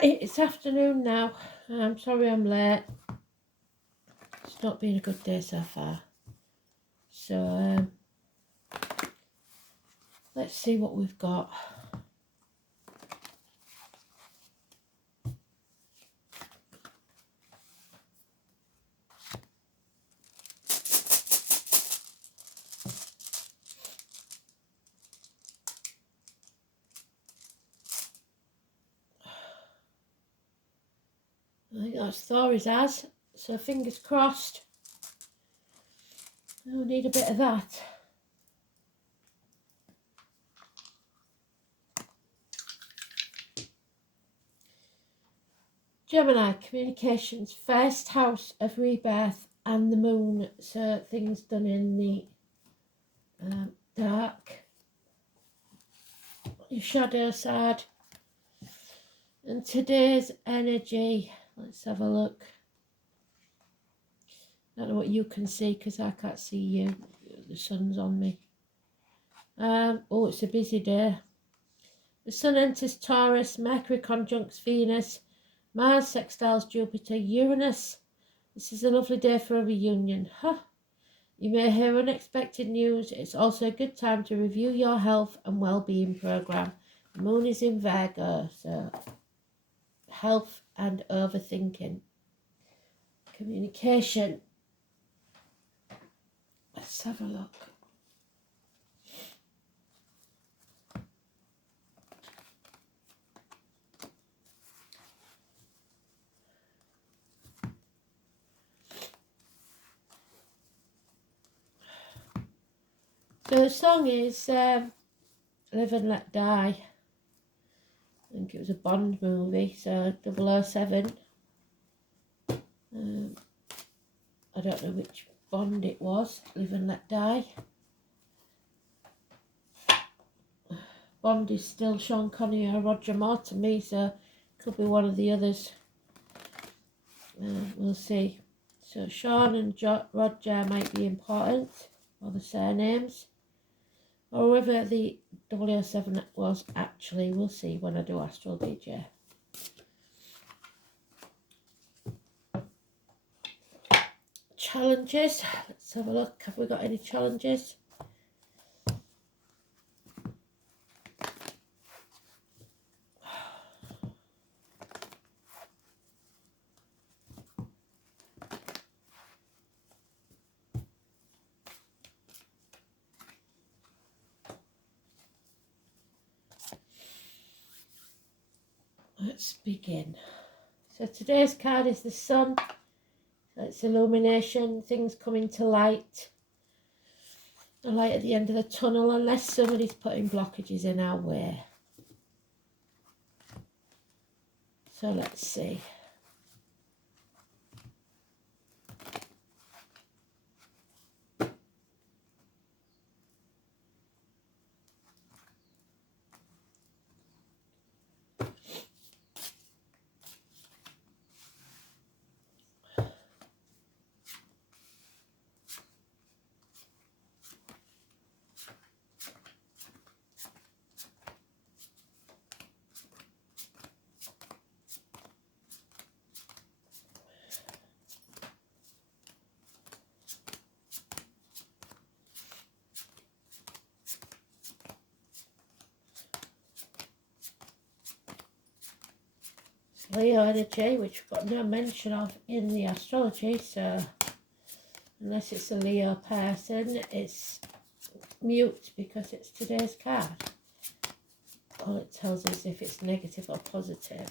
Right, it's afternoon now. I'm sorry I'm late. It's not been a good day so far. So, let's see what we've got. I think that's Thor's as, so fingers crossed. I'll need a bit of that. Gemini, communications, first house of rebirth and the moon, so things done in the dark. Your shadow side. And today's energy, let's have a look. I don't know what you can see because I can't see you. The sun's on me. Oh, it's a busy day. The sun enters Taurus, Mercury conjuncts Venus, Mars sextiles Jupiter, Uranus. This is a lovely day for a reunion. Huh. You may hear unexpected news. It's also a good time to review your health and well-being program. The moon is in Virgo, so health and overthinking. Communication. Let's have a look. So the song is Live and Let Die. I think it was a Bond movie, so 007. I don't know which Bond it was, Live and Let Die. Bond is still Sean Connery or Roger Moore to me, so it could be one of the others. We'll see. So Sean and Roger might be important, or the surnames. Or whether the 007 was actually, we'll see when I do Astrology. Challenges. Let's have a look. Have we got any challenges? Let's begin. So today's card is the sun. So it's illumination, things coming to light. The light at the end of the tunnel, unless somebody's putting blockages in our way. So let's see. Leo energy, which we've got no mention of in the astrology, so unless it's a Leo person, it's mute because it's today's card. All it tells us if it's negative or positive.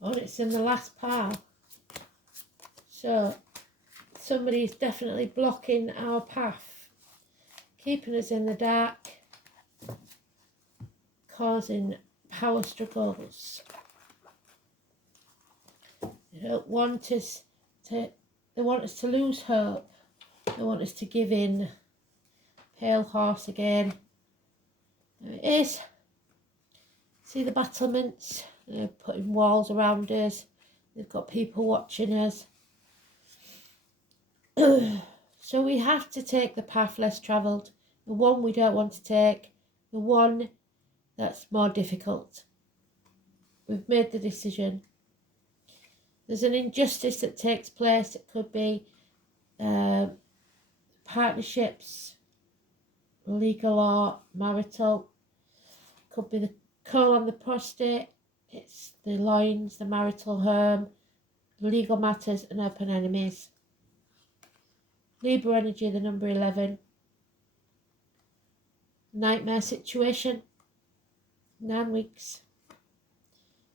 Oh, it's in the last pile. So somebody's definitely blocking our path. Keeping us in the dark, causing power struggles. They don't want us to, they want us to lose hope. They want us to give in. Pale horse again. There it is. See the battlements? They're putting walls around us. They've got people watching us. So we have to take the path less travelled. the one we don't want to take, the one that's more difficult. We've made the decision. There's an injustice that takes place. It could be partnerships, legal or marital. Could be the colon, the prostate. It's the loins, the marital home, legal matters and open enemies. Libra energy, the number 11. Nightmare situation. 9 weeks.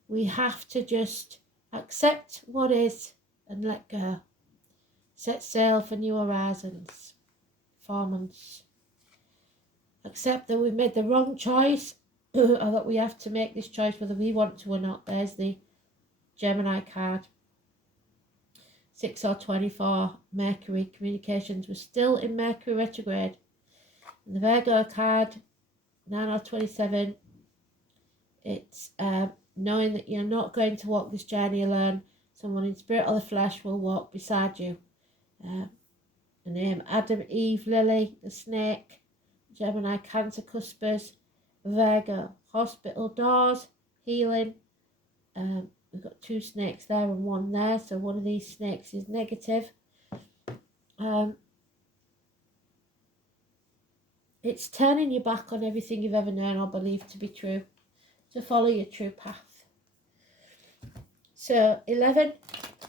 We have to just accept what is and let go. Set sail for new horizons. 4 months. Accept that we've made the wrong choice or that we have to make this choice whether we want to or not. There's the Gemini card. 6 or 24, Mercury, communications. We're still in Mercury retrograde. And the Virgo card, 9 or 27, it's knowing that you're not going to walk this journey alone. Someone in spirit or the flesh will walk beside you. The name Adam, Eve, Lily, the snake, Gemini, Cancer, Cuspers, Virgo, hospital doors, healing. We've got 2 snakes there and 1 there, so one of these snakes is negative. It's turning your back on everything you've ever known or believed to be true, to follow your true path. So 11,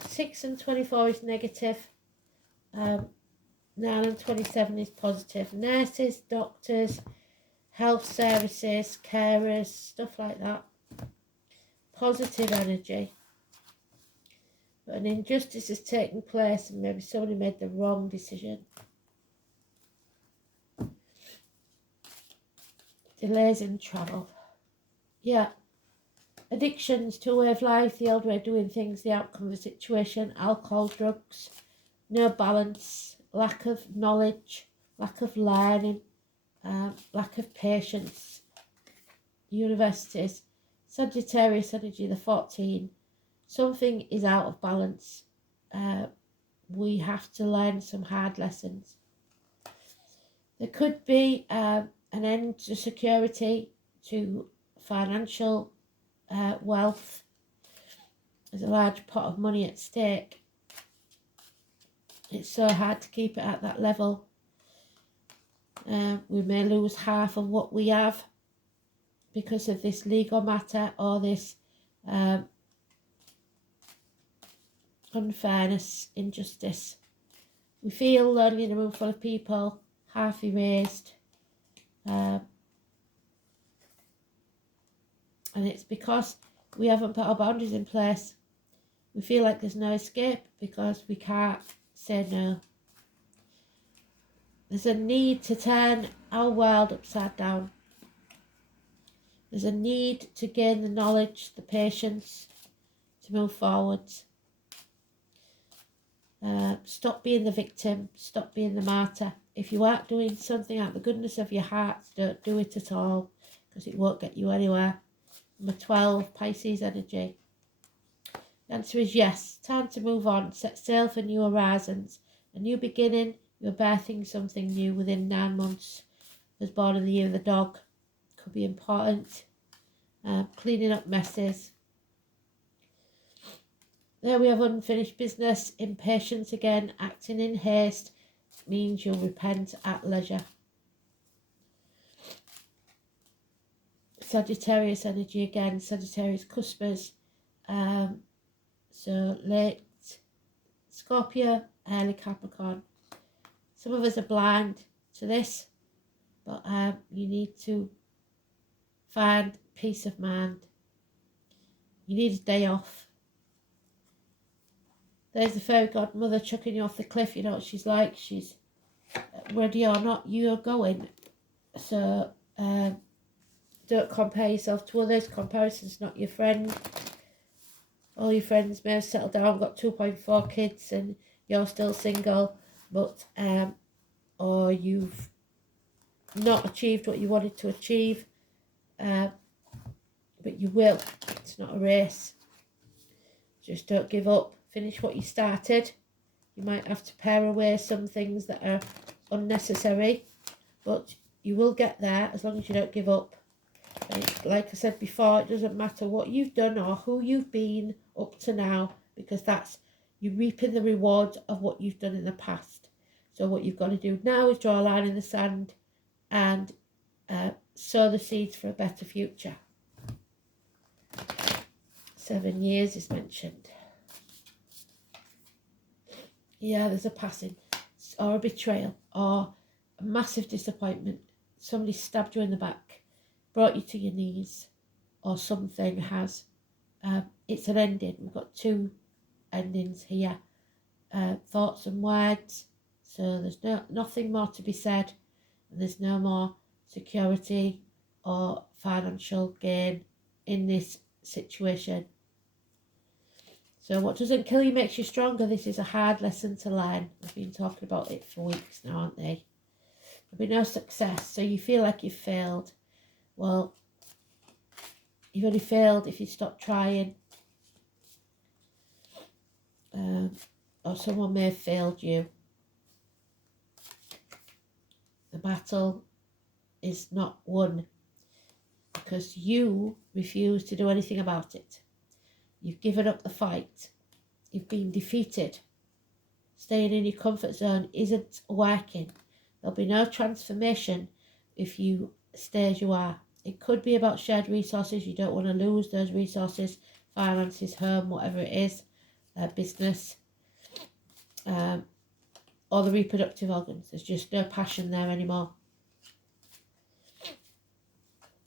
6 and 24 is negative. 9 and 27 is positive. Nurses, doctors, health services, carers, stuff like that. Positive energy. But an injustice has taken place and maybe somebody made the wrong decision. Delays in travel. Yeah. Addictions to a way of life, the old way of doing things, the outcome of the situation, alcohol, drugs, no balance, lack of knowledge, lack of learning, lack of patience. Universities, Sagittarius energy, the 14. Something is out of balance. We have to learn some hard lessons. There could be an end to security, to financial wealth. There's a large pot of money at stake. It's so hard to keep it at that level. We may lose half of what we have because of this legal matter or this unfairness, injustice. We feel lonely in a room full of people, half erased. And it's because we haven't put our boundaries in place. We feel like there's no escape because we can't say no. There's a need to turn our world upside down. There's a need to gain the knowledge, the patience to move forwards. Stop being the victim, stop being the martyr. If you aren't doing something out of the goodness of your heart, don't do it at all because it won't get you anywhere. Number 12, Pisces energy. The answer is yes. Time to move on. Set sail for new horizons. A new beginning. You're birthing something new within 9 months. Was born in the year of the dog. Could be important. Cleaning up messes. There we have unfinished business. Impatience again. Acting in haste means you'll repent at leisure. Sagittarius energy again. Sagittarius cuspers. So late Scorpio, early Capricorn. Some of us are blind to this, but you need to find peace of mind. You need a day off. There's the fairy godmother chucking you off the cliff. You know what she's like. She's ready or not, you're going. So don't compare yourself to others. Comparison's not your friend. All your friends may have settled down, got 2.4 kids, and you're still single, but or you've not achieved what you wanted to achieve, but you will. It's not a race. Just don't give up. Finish what you started. You might have to pare away some things that are unnecessary, but You will get there as long as you don't give up. And like I said before, it doesn't matter what you've done or who you've been up to now, because that's you reaping the rewards of what you've done in the past. So what you've got to do now is draw a line in the sand and sow the seeds for a better future. 7 years is mentioned. Yeah, there's a passing or a betrayal or a massive disappointment. Somebody stabbed you in the back, brought you to your knees, or something has. It's an ending. We've got 2 endings here. Thoughts and words. So there's nothing more to be said. And there's no more security or financial gain in this situation. So what doesn't kill you makes you stronger. This is a hard lesson to learn. We've been talking about it for weeks now, aren't they? There'll be no success. So you feel like you've failed. Well, you've only failed if you stop trying. Or someone may have failed you. The battle is not won because you refuse to do anything about it. You've given up the fight. You've been defeated. Staying in your comfort zone isn't working. There'll be no transformation if you stay as you are. It could be about shared resources. You don't want to lose those resources, finances, home, whatever it is, business, or the reproductive organs. There's just no passion there anymore.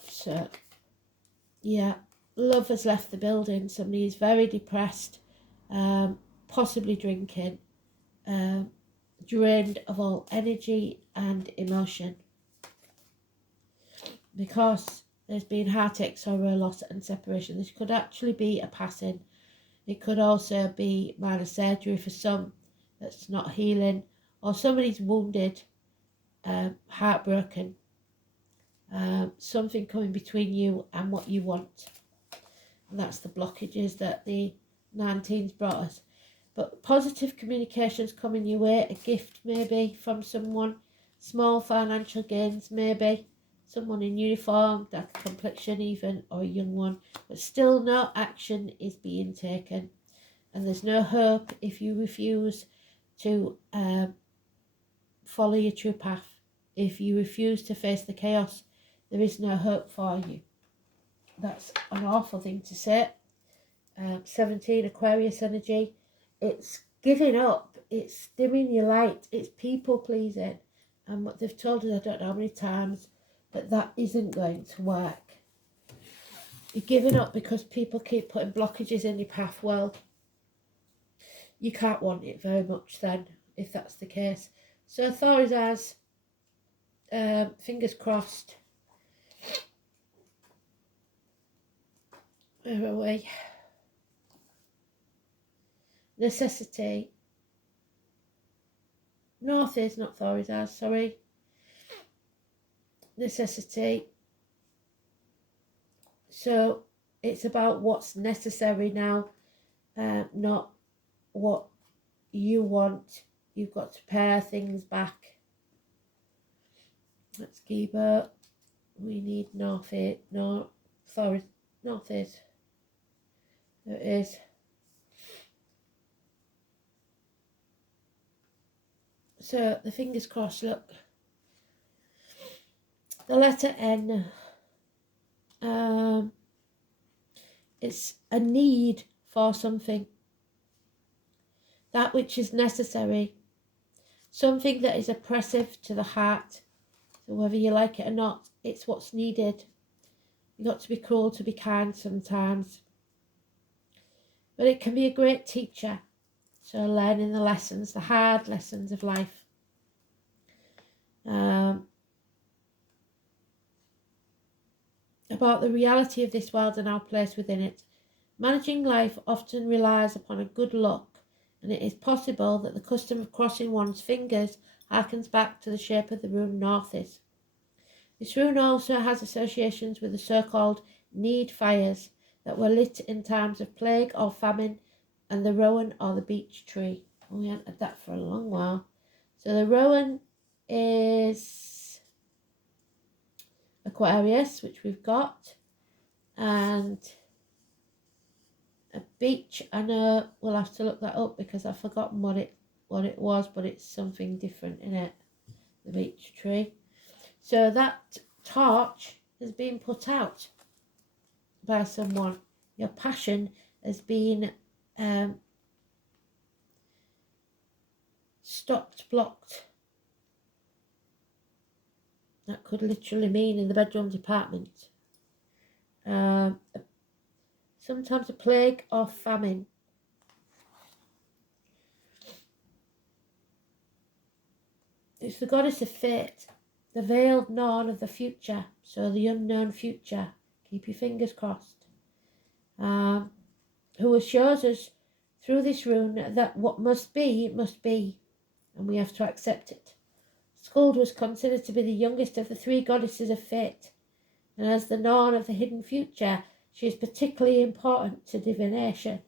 So, yeah. Love has left the building. Somebody is very depressed, possibly drinking, drained of all energy and emotion. Because there's been heartache, sorrow, loss and separation. This could actually be a passing. It could also be minor surgery for some that's not healing. Or somebody's wounded, heartbroken. Something coming between you and what you want. And that's the blockages that the 19's brought us. But positive communications coming your way, a gift maybe from someone, small financial gains maybe, someone in uniform, dark complexion even, or a young one. But still no action is being taken. And there's no hope if you refuse to follow your true path. If you refuse to face the chaos, there is no hope for you. That's an awful thing to say. 17, Aquarius energy. It's giving up. It's dimming your light. It's people pleasing. And what they've told us, I don't know how many times, but that isn't going to work. You're giving up because people keep putting blockages in your path. Well, you can't want it very much then, if that's the case. So Thor is as, fingers crossed. Where are we? Necessity. North is, not Thor is as, sorry. Necessity. So it's about what's necessary now, not what you want. You've got to pare things back. Let's keep it. We need North is, no, Thor is, North is. There it is. So the fingers crossed, look. The letter N. It's a need for something. That which is necessary. Something that is oppressive to the heart. So whether you like it or not, it's what's needed. You've got to be cruel to be kind sometimes. But it can be a great teacher. So learning the lessons, the hard lessons of life. About the reality of this world and our place within it. Managing life often relies upon a good luck, and it is possible that the custom of crossing one's fingers harkens back to the shape of the rune North is. This rune also has associations with the so-called need fires that were lit in times of plague or famine, and the rowan or the beech tree. Oh, we haven't had that for a long while. So the rowan is Aquarius, which we've got, and a beech. I know we'll have to look that up because I've forgotten what it was, but it's something different in it, the beech tree. So that torch has been put out by someone. Your passion has been stopped, blocked. That could literally mean in the bedroom department. Sometimes a plague or famine. It's the goddess of fate, the veiled known of the future, so the unknown future. Keep your fingers crossed. Who assures us through this rune that what must be, must be, and we have to accept it. Skuld was considered to be the youngest of the three goddesses of fate, and as the known of the hidden future, she is particularly important to divination.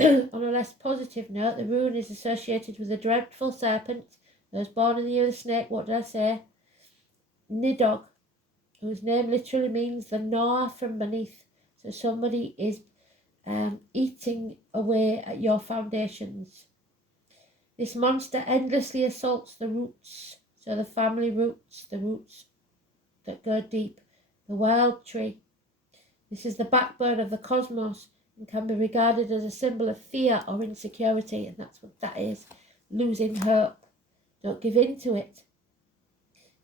On a less positive note, the rune is associated with a dreadful serpent that was born in the year of the snake. What did I say? Nidog, whose name literally means the gnawer from beneath. So somebody is eating away at your foundations. This monster endlessly assaults the roots, so the family roots, the roots that go deep, the wild tree. This is the backbone of the cosmos and can be regarded as a symbol of fear or insecurity, and that's what that is, losing hope. Don't give in to it.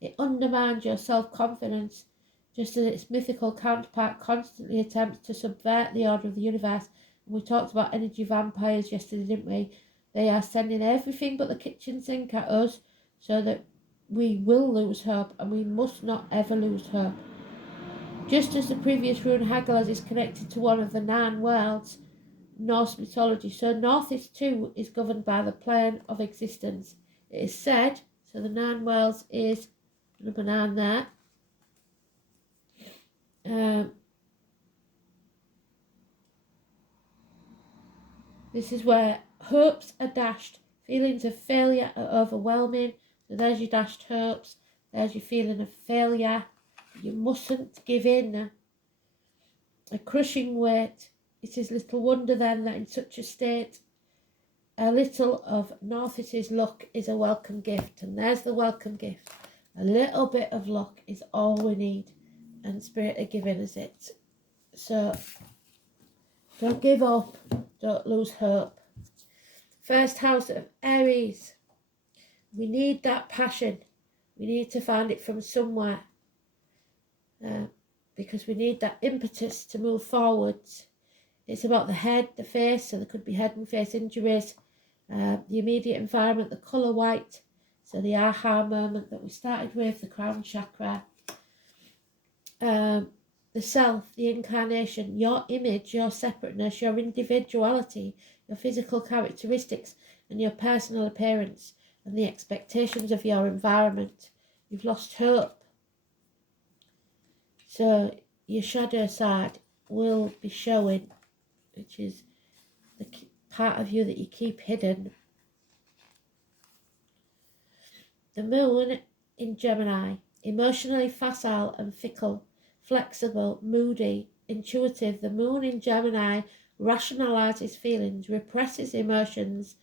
It undermines your self-confidence, just as its mythical counterpart constantly attempts to subvert the order of the universe. And we talked about energy vampires yesterday, didn't we? They are sending everything but the kitchen sink at us so that we will lose hope, and we must not ever lose hope. Just as the previous rune Hagalaz is connected to one of the 9 worlds, Norse mythology, so Northeast too is governed by the plane of existence. It is said, so the 9 worlds is number 9 there. This is where hopes are dashed, feelings of failure are overwhelming. So there's your dashed hopes, there's your feeling of failure. You mustn't give in. A crushing weight. It is little wonder then that in such a state, a little of Northeast's luck is a welcome gift. And there's the welcome gift. A little bit of luck is all we need, and Spirit are giving us it. So don't give up, don't lose hope. First house of Aries. We need that passion. We need to find it from somewhere. Because we need that impetus to move forwards. It's about the head, the face, so there could be head and face injuries, the immediate environment, the colour white, so the aha moment that we started with, the crown chakra, the self, the incarnation, your image, your separateness, your individuality, your physical characteristics and your personal appearance, and the expectations of your environment. You've lost hope. So your shadow side will be showing, which is the part of you that you keep hidden. The moon in Gemini, emotionally facile and fickle, flexible, moody, intuitive. The moon in Gemini rationalizes feelings, represses emotions,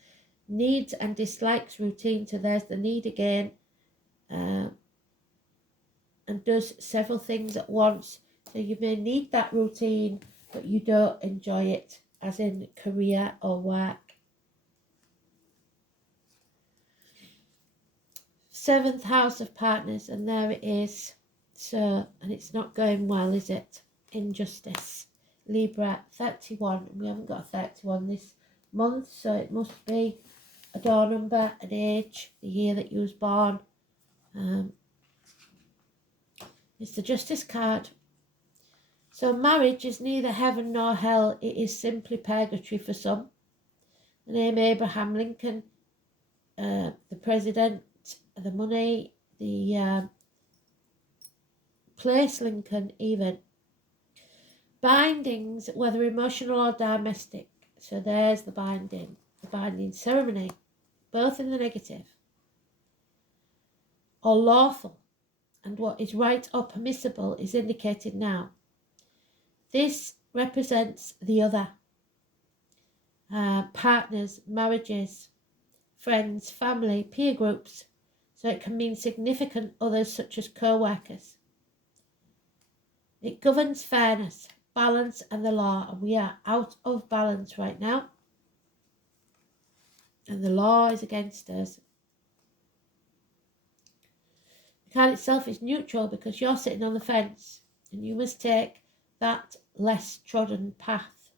needs and dislikes routine. So there's the need again. And does several things at once. So you may need that routine, but you don't enjoy it, as in career or work. 7th house of partners, and there it is. So, and it's not going well, is it? Injustice. Libra, 31. We haven't got a 31 this month, so it must be a door number, an age, the year that you was born. It's the Justice card. So marriage is neither heaven nor hell. It is simply purgatory for some. The name Abraham Lincoln, the president, the money, the place Lincoln even. Bindings, whether emotional or domestic. So there's the binding ceremony, both in the negative. Or lawful. and what is right or permissible is indicated now. This represents the other. Partners, marriages, friends, family, peer groups. So it can mean significant others such as co-workers. It governs fairness, balance and the law, and we are out of balance right now. And the law is against us. The card itself is neutral because you're sitting on the fence and you must take that less trodden path.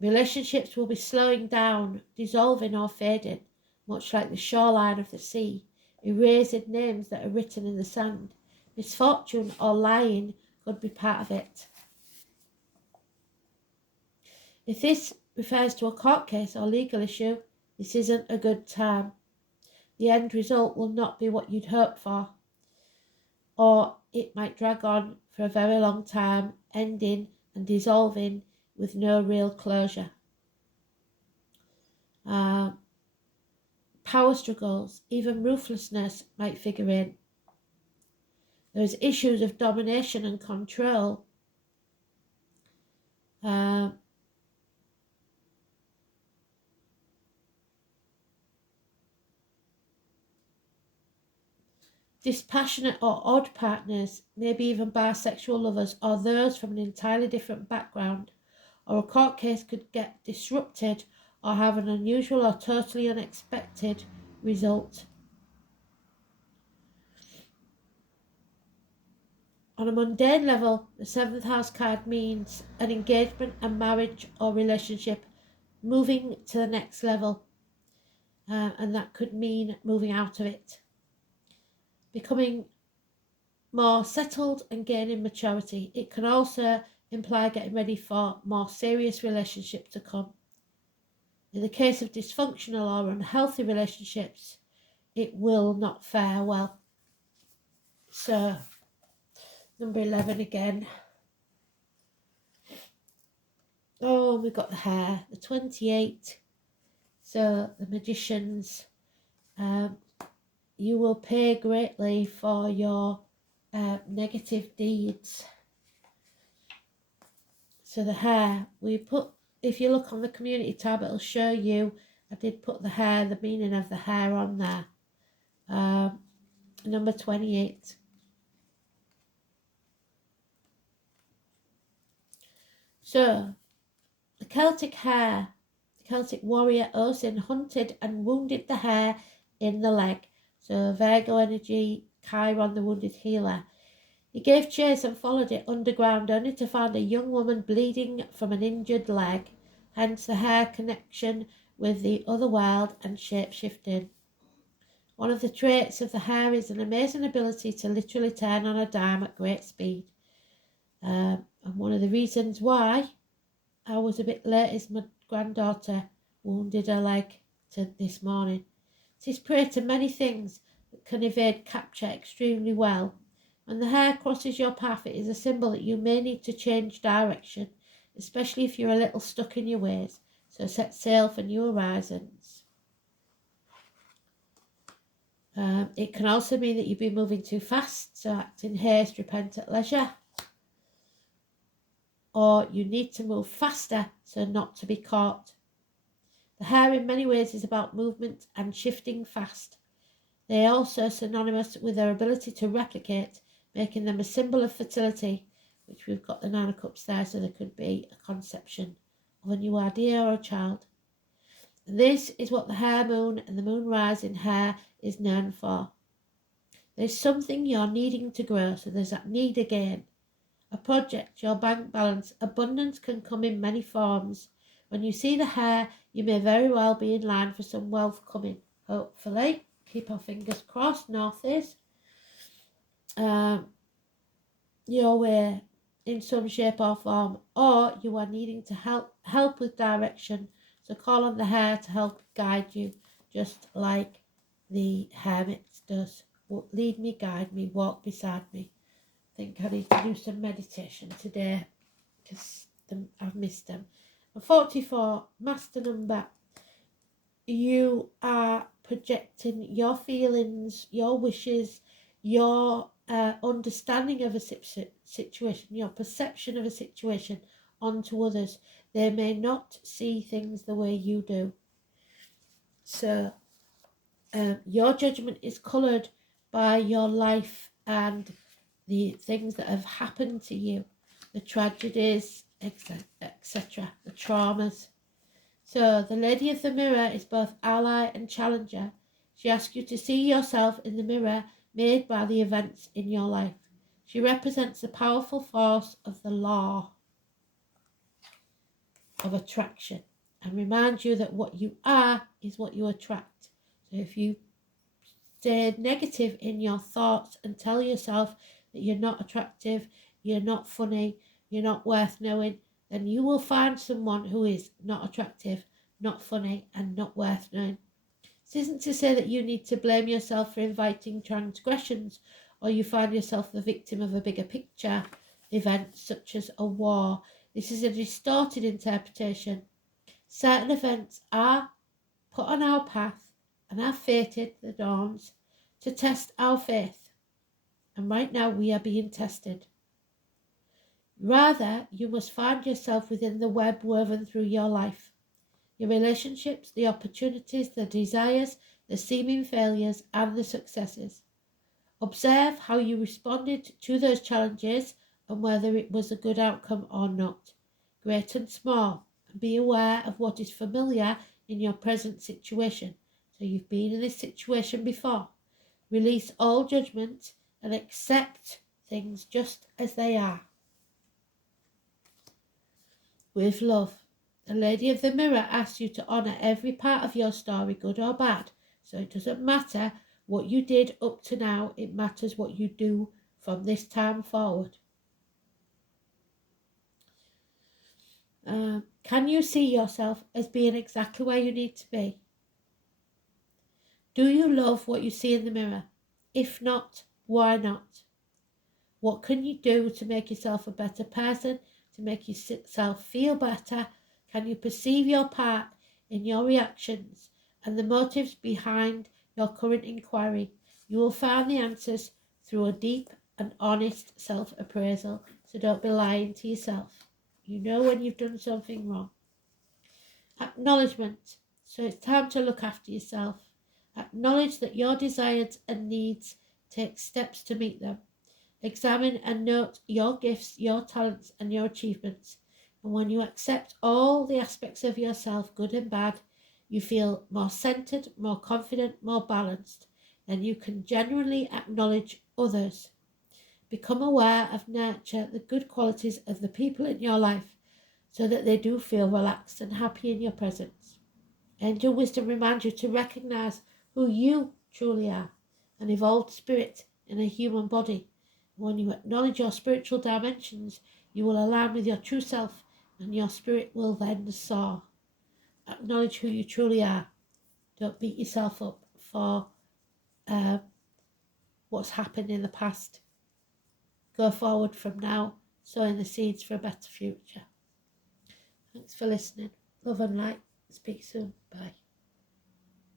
Relationships will be slowing down, dissolving or fading, much like the shoreline of the sea, erasing names that are written in the sand. Misfortune or lying could be part of it. If this refers to a court case or legal issue, this isn't a good time. The end result will not be what you'd hoped for, or it might drag on for a very long time, ending and dissolving with no real closure. Power struggles, even ruthlessness might figure in. There's issues of domination and control. Dispassionate or odd partners, maybe even bisexual lovers, or those from an entirely different background, or a court case could get disrupted or have an unusual or totally unexpected result. On a mundane level, the 7th house card means an engagement, a marriage or relationship moving to the next level, and that could mean moving out of it, becoming more settled and gaining maturity. It can also imply getting ready for more serious relationships to come. In the case of dysfunctional or unhealthy relationships, it will not fare well. So, number 11 again. Oh, we've got the hare, the 28. So, the magicians, you will pay greatly for your negative deeds. So the hare, if you look on the community tab, it'll show you, I did put the hare, the meaning of the hare on there. Number 28. So, the Celtic hare, the Celtic warrior Oisin hunted and wounded the hare in the leg. So, Virgo energy, Chiron, the wounded healer. He gave chase and followed it underground, only to find a young woman bleeding from an injured leg, hence the hare connection with the other world and shape-shifting. One of the traits of the hare is an amazing ability to literally turn on a dime at great speed. And one of the reasons why I was a bit late is my granddaughter wounded her leg this morning. It is prey to many things that can evade capture extremely well. When the hare crosses your path, it is a symbol that you may need to change direction, especially if you're a little stuck in your ways. So set sail for new horizons. It can also mean that you've been moving too fast, so act in haste, repent at leisure. Or you need to move faster so not to be caught. The hare in many ways is about movement and shifting fast. They are also synonymous with their ability to replicate, making them a symbol of fertility, which we've got the 9 of Cups there, so there could be a conception of a new idea or a child. And this is what the hare moon and the moon rising hare is known for. There's something you're needing to grow, so there's that need again. A project, your bank balance, abundance can come in many forms. When you see the hare, you may very well be in line for some wealth coming, hopefully. Keep our fingers crossed, north is. Your way in some shape or form, or you are needing to help with direction. So call on the hare to help guide you, just like the hermit does. Lead me, guide me, walk beside me. I think I need to do some meditation today because I've missed them. And 44, master number. You are projecting your feelings, your wishes, your understanding of a situation, your perception of a situation onto others. They may not see things the way you do. So your judgment is coloured by your life and the things that have happened to you, the tragedies, etc., the traumas. So the Lady of the Mirror is both ally and challenger. She asks you to see yourself in the mirror made by the events in your life. She represents the powerful force of the law of attraction and reminds you that what you are is what you attract. So if you stay negative in your thoughts and tell yourself that you're not attractive, you're not funny, you're not worth knowing, then you will find someone who is not attractive, not funny, and not worth knowing. This isn't to say that you need to blame yourself for inviting transgressions, or you find yourself the victim of a bigger picture event such as a war. This is a distorted interpretation. Certain events are put on our path and are fated, the dawns, to test our faith. And right now we are being tested. Rather, you must find yourself within the web woven through your life. Your relationships, the opportunities, the desires, the seeming failures, and the successes. Observe how you responded to those challenges and whether it was a good outcome or not, great and small. And be aware of what is familiar in your present situation. So you've been in this situation before. Release all judgment and accept things just as they are. With love. The Lady of the Mirror asks you to honour every part of your story, good or bad. So it doesn't matter what you did up to now, it matters what you do from this time forward. Can you see yourself as being exactly where you need to be? Do you love what you see in the mirror? If not, why not? What can you do to make yourself a better person, to make yourself feel better? Can you perceive your part in your reactions and the motives behind your current inquiry? You will find the answers through a deep and honest self-appraisal, so don't be lying to yourself. You know when you've done something wrong. Acknowledgement. So it's time to look after yourself. Acknowledge that your desires and needs, take steps to meet them. Examine and note your gifts, your talents, and your achievements. And when you accept all the aspects of yourself, good and bad, you feel more centered, more confident, more balanced. Then you can genuinely acknowledge others. Become aware of, nurture the good qualities of the people in your life so that they do feel relaxed and happy in your presence. Angel wisdom reminds you to recognize who you truly are, an evolved spirit in a human body. When you acknowledge your spiritual dimensions, you will align with your true self and your spirit will then soar. Acknowledge who you truly are. Don't beat yourself up for what's happened in the past. Go forward from now, sowing the seeds for a better future. Thanks for listening. Love and light. Speak soon. Bye.